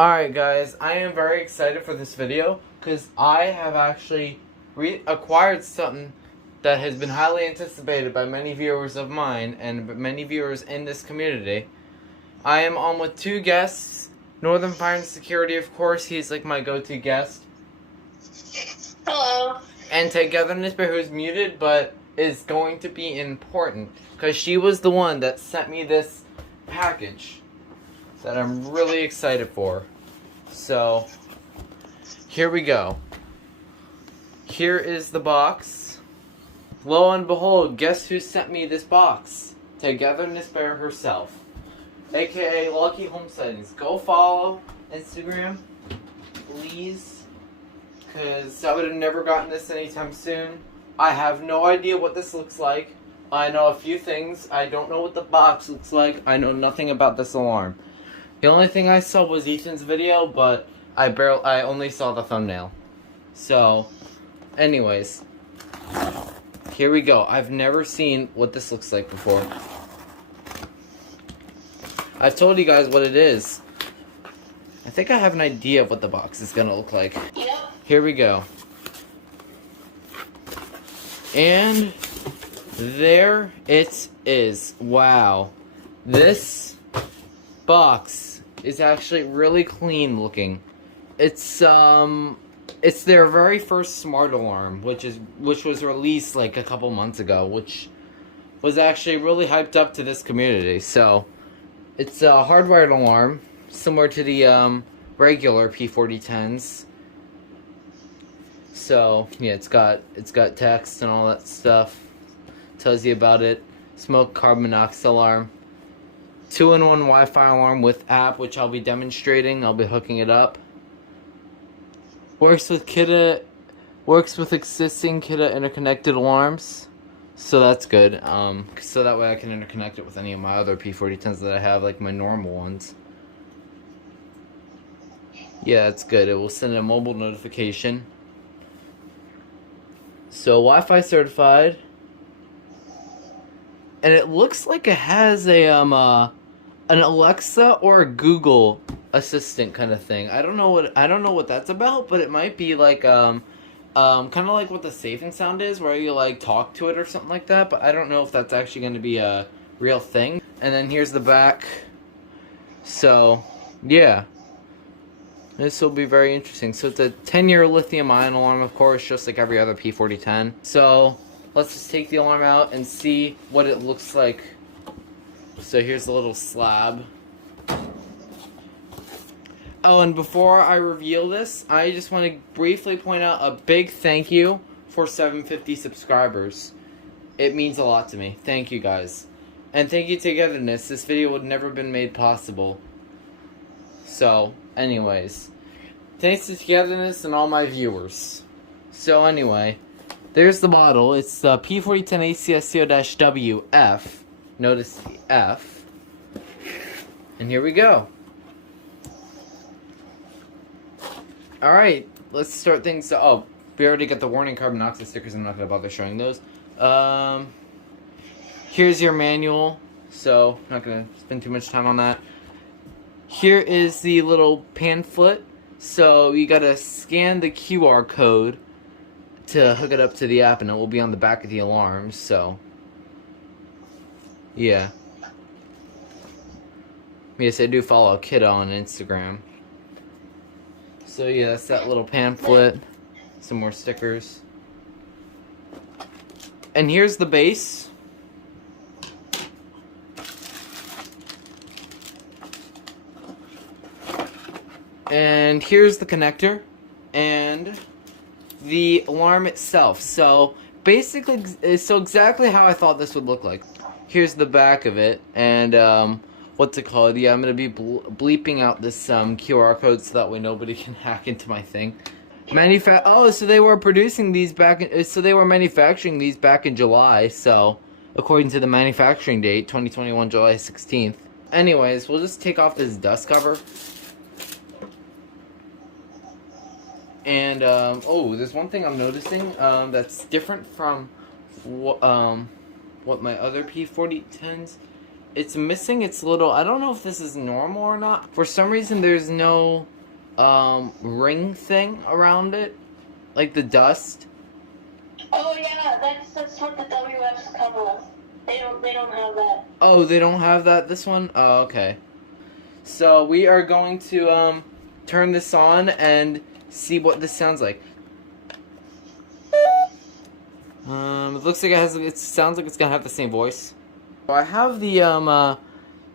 Alright guys, I am very excited for this video because I have actually acquired something that has been highly anticipated by many viewers of mine and many viewers in this community. I am on with two guests. Northern Fire and Security, of course, he's like my go-to guest. Hello. And Togetherness Bear, who's muted but is going to be important because she was the one that sent me this package that I'm really excited for. So, here we go. Here is the box. Lo and behold, guess who sent me this box? Togetherness Bear herself, aka Lucky Homesteadings. Go follow Instagram, please, because I would have never gotten this anytime soon. I have no idea what this looks like. I know a few things. I don't know what the box looks like. I know nothing about this alarm. The only thing I saw was Ethan's video, but I only saw the thumbnail. So, anyways, here we go. I've never seen what this looks like before. I've told you guys what it is. I think I have an idea of what the box is gonna look like. Yeah. Here we go. And there it is. Wow. This box is actually really clean looking. It's their very first smart alarm, which was released like a couple months ago, which was actually really hyped up to this community. So it's a hardwired alarm, similar to the regular P4010s. So yeah, it's got text and all that stuff. Tells you about it. Smoke, carbon monoxide alarm. 2-in-1 Wi-Fi alarm with app, which I'll be demonstrating. I'll be hooking it up. Works with existing Kidde interconnected alarms, so that's good. So that way I can interconnect it with any of my other P4010s that I have, like my normal ones. Yeah, that's good. It will send a mobile notification. So Wi-Fi certified, and it looks like it has a an Alexa or a Google Assistant kind of thing. I don't know what that's about, but it might be like kind of like what the Safe and Sound is, where you like talk to it or something like that. But I don't know if that's actually going to be a real thing. And then here's the back. So yeah, this will be very interesting. So it's a 10-year lithium-ion alarm, of course, just like every other P4010. So let's just take the alarm out and see what it looks like. So here's a little slab. Oh, and before I reveal this, I just want to briefly point out a big thank you for 750 subscribers. It means a lot to me. Thank you, guys. And thank you, Togetherness. This video would never have been made possible. So, anyways, thanks to Togetherness and all my viewers. So anyway, there's the model. It's the P4010ACSCO-WF. Notice the F. And here we go. Alright, let's start things. Oh, we already got the warning carbon monoxide stickers. I'm not going to bother showing those. Here's your manual. So, I'm not going to spend too much time on that. Here is the little pamphlet. So, you got to scan the QR code to hook it up to the app, and it will be on the back of the alarm. So, yeah. Yes, I do follow Kidde on Instagram. So yeah, that's that little pamphlet. Some more stickers. And here's the base. And here's the connector. And the alarm itself. So basically, so exactly how I thought this would look like. Here's the back of it, and what's it called? Yeah, I'm gonna be bleeping out this QR code so that way nobody can hack into my thing. Oh, so they were producing these so they were manufacturing these back in July. So according to the manufacturing date, 2021 July 16th. Anyways, we'll just take off this dust cover. And oh, there's one thing I'm noticing that's different from what my other P4010s it's missing its little, I don't know if this is normal or not. For some reason, there's no ring thing around it, like the dust. Oh yeah, that's what the WFs come with. They don't have that. Oh, they don't have that, this one? Oh, okay. So we are going to turn this on and see what this sounds like. It looks like it sounds like it's gonna have the same voice. So I have the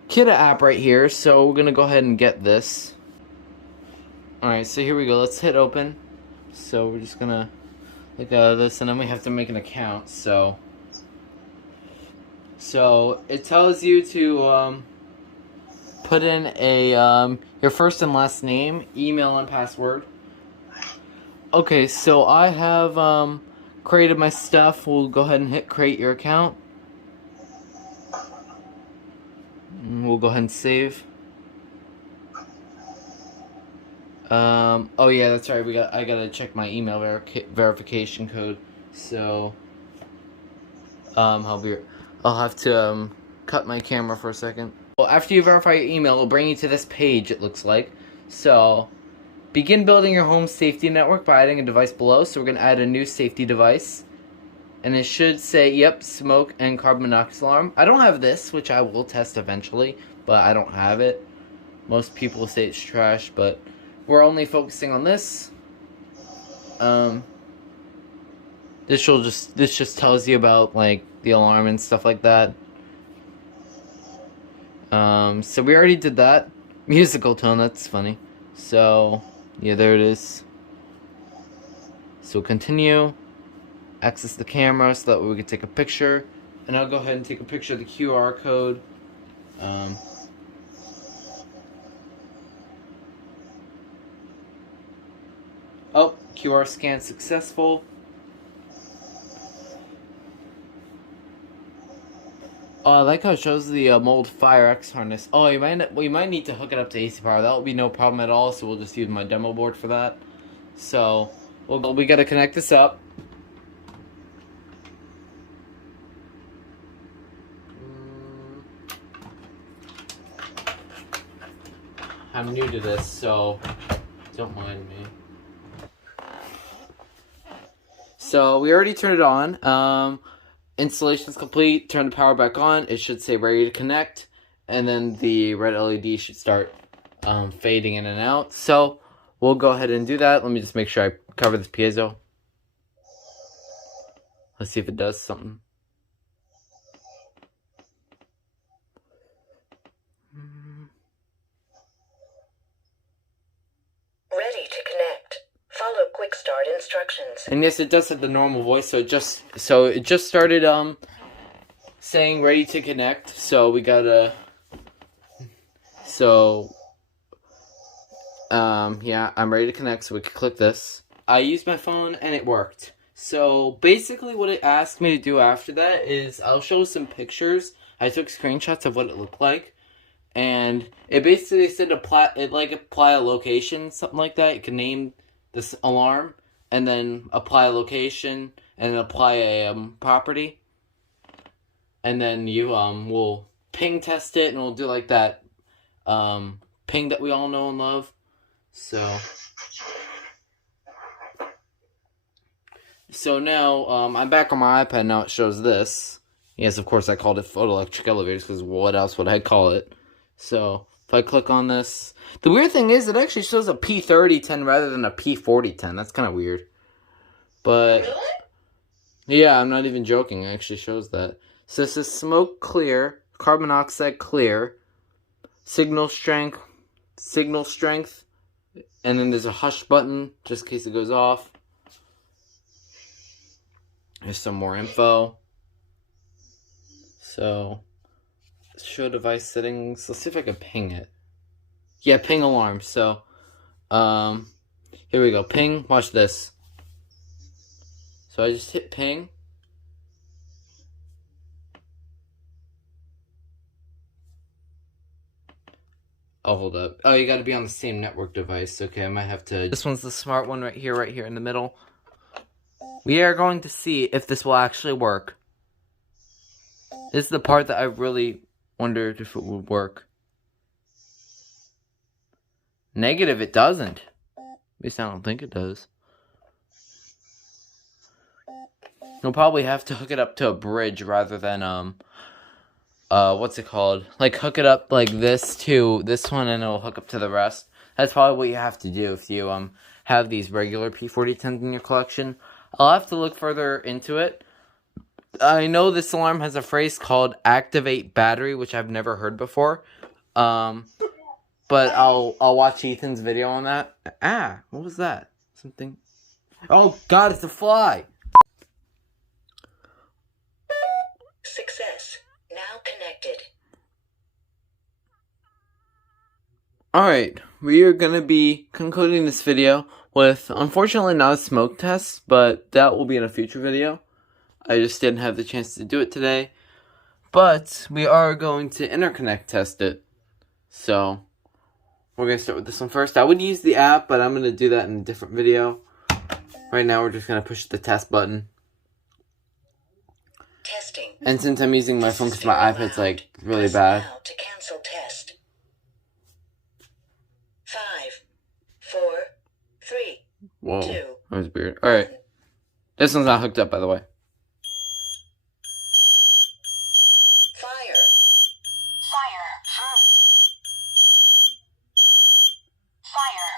Kidde app right here, so we're gonna go ahead and get this. Alright, so here we go. Let's hit open. So we're just gonna look at this, and then we have to make an account. So it tells you to put in a your first and last name, email, and password. Okay, so I have created my stuff. We'll go ahead and hit create your account. And we'll go ahead and save. Oh yeah, that's right. I gotta check my email verification code. So I'll have to cut my camera for a second. Well, after you verify your email, it'll bring you to this page. It looks like. So begin building your home safety network by adding a device below. So we're gonna add a new safety device, and it should say, yep, smoke and carbon monoxide alarm. I don't have this, which I will test eventually, but I don't have it. Most people say it's trash, but we're only focusing on this. This just tells you about like the alarm and stuff like that. So we already did that. Musical tone, that's funny. So yeah, there it is. So continue. Access the camera so that we can take a picture. And I'll go ahead and take a picture of the QR code. Oh, QR scan successful. Oh, I like how it shows the mold Fire X harness. Oh, we might need to hook it up to AC power. That will be no problem at all. So we'll just use my demo board for that. So we got to connect this up. I'm new to this, so don't mind me. So we already turned it on. Installation's complete. Turn the power back on. It should say ready to connect, and then the red LED should start fading in and out. So we'll go ahead and do that. Let me just make sure I cover this piezo. Let's see if it does something. Ready to connect. Follow quick start instructions. And yes, it does have the normal voice, so it just started saying ready to connect. So we gotta yeah, I'm ready to connect, so we can click this. I used my phone and it worked. So basically what it asked me to do after that is I'll show some pictures. I took screenshots of what it looked like. And it basically said apply a location, something like that. You can name this alarm, and then apply a location, and then apply a property. And then you will ping test it, and we'll do like that ping that we all know and love. So now I'm back on my iPad. Now it shows this. Yes, of course I called it photoelectric elevators, because what else would I call it? So if I click on this, the weird thing is it actually shows a P3010 rather than a P4010. That's kind of weird. But Really? yeah, I'm not even joking. It actually shows that. So this is smoke clear, carbon monoxide clear, signal strength, and then there's a hush button just in case it goes off. There's some more info. So show device settings. Let's see if I can ping it. Yeah, ping alarm. So here we go. Ping. Watch this. So I just hit ping. Oh, hold up. Oh, you got to be on the same network device. Okay, I might have to. This one's the smart one right here in the middle. We are going to see if this will actually work. This is the part that I really Wondered if it would work. Negative, it doesn't. At least I don't think it does. You'll probably have to hook it up to a bridge rather than, what's it called? Like, hook it up like this to this one and it'll hook up to the rest. That's probably what you have to do if you, have these regular P4010s in your collection. I'll have to look further into it. I know this alarm has a phrase called activate battery, which I've never heard before. But I'll watch Ethan's video on that. Ah, what was that? Something. Oh God, it's a fly. Success. Now connected. Alright, we are going to be concluding this video with, unfortunately, not a smoke test, but that will be in a future video. I just didn't have the chance to do it today. But we are going to interconnect test it. So, we're going to start with this one first. I would use the app, but I'm going to do that in a different video. Right now, we're just going to push the test button. Testing. And since I'm using my phone because my iPad's, like, really bad. Now to cancel test. 5, 4, 3, Whoa, 2. that was weird. Alright. This one's not hooked up, by the way. Fire. Fire. Fire.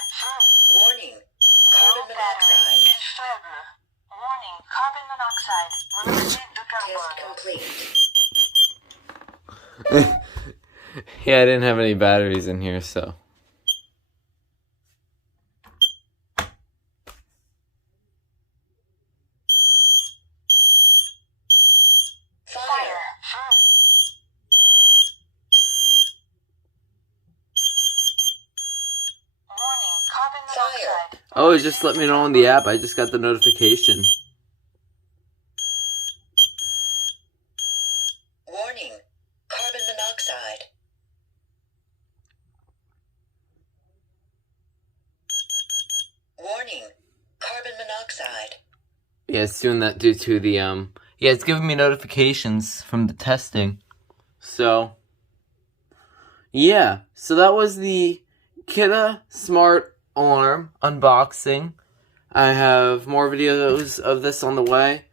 Warning. Low Carbon battery monoxide. is faible. Warning, carbon monoxide. Monoxide Test complete. Yeah, I didn't have any batteries in here, so. Fire. Warning, carbon Fire. monoxide. Oh, it just let me know on the app. I just got the notification. Warning. Carbon monoxide. Warning. Carbon monoxide. Yeah, it's doing that due to the, yeah, it's giving me notifications from the testing. So, yeah. So that was the Kidde Smart Alarm unboxing. I have more videos of this on the way.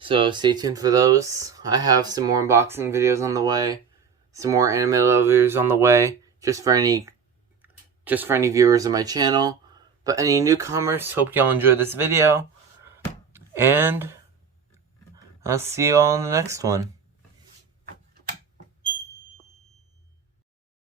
So stay tuned for those. I have some more unboxing videos on the way. Some more anime lovers on the way. Just for any viewers of my channel. But any newcomers, hope y'all enjoy this video. And I'll see you all in the next one.